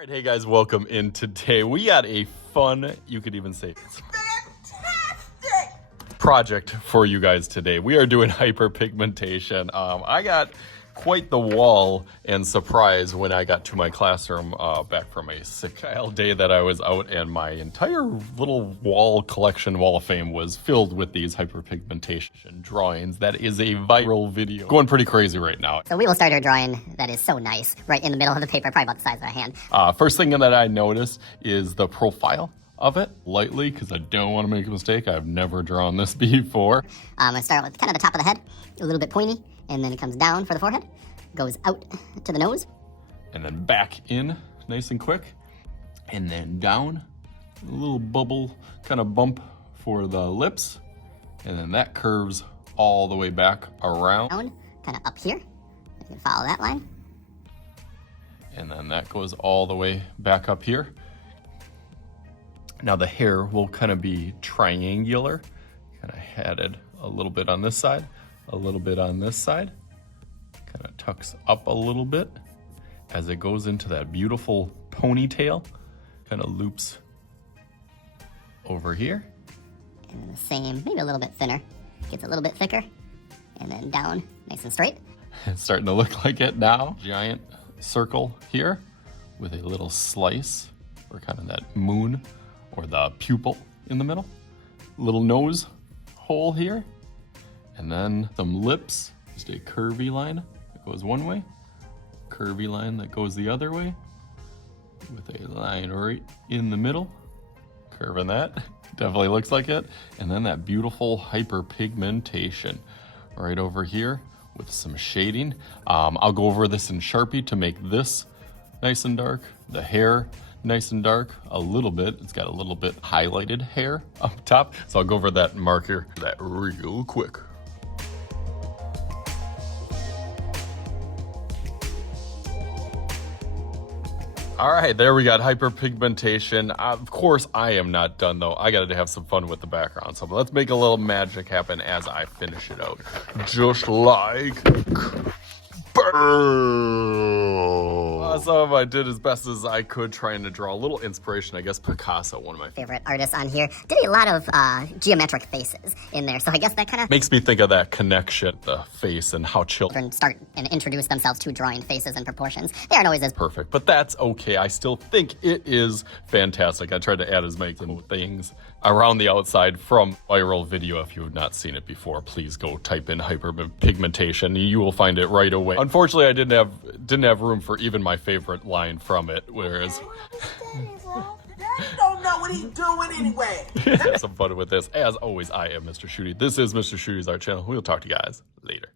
All right, hey guys, welcome in. Today we got a fun, you could even say It's fantastic! project for you guys today. We are doing hyperpigmentation. I got quite the wall and surprise when I got to my classroom back from a sick child day that I was out, and my entire little wall collection, wall of fame, was filled with these hyperpigmentation drawings. That is a viral video going pretty crazy right now. So we will start our drawing that is so nice, right in the middle of the paper, probably about the size of a hand. First thing that I noticed is the profile of it, lightly, because I don't want to make a mistake. I've never drawn this before. I'm gonna start with kind of the top of the head, a little bit pointy, and then it comes down for the forehead, goes out to the nose. And then back in, nice and quick. And then down, a little bubble kind of bump for the lips. And then that curves all the way back around. Down, kind of up here. You can follow that line. And then that goes all the way back up here. Now the hair will kind of be triangular. Kind of headed a little bit on this side, a little bit on this side. Kind of tucks up a little bit as it goes into that beautiful ponytail. Kind of loops over here. And then the same, maybe a little bit thinner. Gets a little bit thicker. And then down, nice and straight. It's starting to look like it now. Giant circle here with a little slice, or kind of that moon, or the pupil in the middle. Little nose hole here. And then some lips, just a curvy line that goes one way, curvy line that goes the other way, with a line right in the middle, curving that. Definitely looks like it. And then that beautiful hyperpigmentation right over here with some shading. I'll go over this in Sharpie to make this nice and dark, the hair nice and dark a little bit. It's got a little bit highlighted hair up top, so I'll go over that marker that real quick. All right, there we got hyperpigmentation. Of course, I am not done though. I got to have some fun with the background. So let's make a little magic happen as I finish it out. Just like boom. Awesome, I did as best as I could trying to draw a little inspiration. I guess Picasso, one of my Favorite artists on here, did a lot of geometric faces in there. So I guess that kind of makes me think of that connection, the face, and how children start and introduce themselves to drawing faces and proportions. They aren't always as perfect, but that's okay. I still think it is fantastic. I tried to add as many things around the outside from viral video. If you have not seen it before, please go type in hyperpigmentation. You will find it right away. Unfortunately, I didn't have room for even my favorite line from it, whereas Daddy don't know what he's doing anyway. have some fun with this. As always, I am Mr. Shooty. This is Mr. Shooty's Art Channel. We'll talk to you guys later.